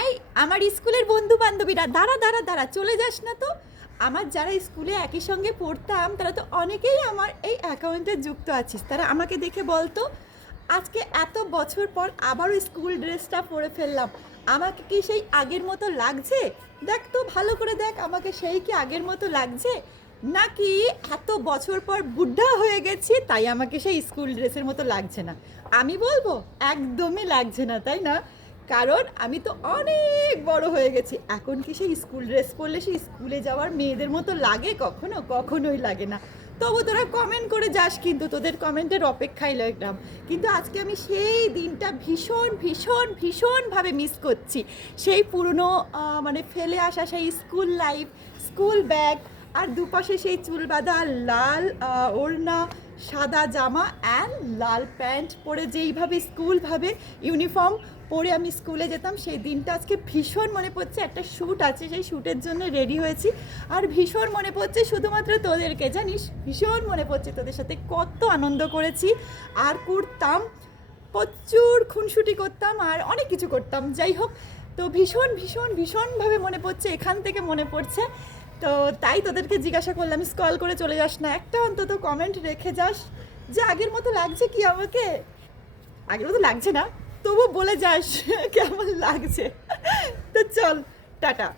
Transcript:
এই আমার স্কুলের বন্ধু বান্ধবীরা, দাঁড়া দাঁড়া দাঁড়া, চলে যাস না তো। আমার যারা স্কুলে একই সঙ্গে পড়তাম তারা তো অনেকেই আমার এই অ্যাকাউন্টে যুক্ত আছিস। তারা আমাকে দেখে বলতো, আজকে এত বছর পর আবারও স্কুল ড্রেসটা পরে ফেললাম, আমাকে কি সেই আগের মতো লাগছে? দেখ তো ভালো করে দেখ, আমাকে সেই কি আগের মতো লাগছে, নাকি এত বছর পর বুদ্ধা হয়ে গেছি তাই আমাকে সেই স্কুল ড্রেসের মতো লাগছে না? আমি বলবো একদমই লাগছে না, তাই না? কারণ আমি তো অনেক বড় হয়ে গেছি। এখন কি সেই স্কুল ড্রেস পরলে সেই স্কুলে যাওয়ার মেয়েদের মতো লাগে? কখনো কখনোই লাগে না। তবু তোরা কমেন্ট করে যাস, কিন্তু তোদের কমেন্টের অপেক্ষায় লাগলাম। কিন্তু আজকে আমি সেই দিনটা ভীষণ ভীষণ ভীষণভাবে মিস করছি। সেই পুরনো মানে ফেলে আসা সেই স্কুল লাইফ, স্কুল ব্যাগ, আর দুপাশে সেই চুল বাঁধা লাল ওড়না, সাদা জামা অ্যান্ড লাল প্যান্ট পরে যেইভাবে স্কুলভাবে ইউনিফর্ম পরে আমি স্কুলে যেতাম, সেই দিনটা আজকে ভীষণ মনে পড়ছে। একটা শ্যুট আছে, সেই শ্যুটের জন্য রেডি হয়েছি, আর ভীষণ মনে পড়ছে শুধুমাত্র তোদেরকে। জানিস, ভীষণ মনে পড়ছে তোদের সাথে কত আনন্দ করেছি আর করতাম, প্রচুর খুনসুটি করতাম আর অনেক কিছু করতাম। যাই হোক, তো ভীষণ ভীষণ ভীষণভাবে মনে পড়ছে, এখান থেকে মনে পড়ছে। তো তাই তোদেরকে জিজ্ঞাসা করলাম, স্ক্রল করে চলে যাস না, একটা অন্তত কমেন্ট রেখে যাস যে আগের মতো লাগছে কি আমাকে। আগের মতো লাগছে না, তবু বলে যাস কেমন লাগছে। তো চল, টাটা।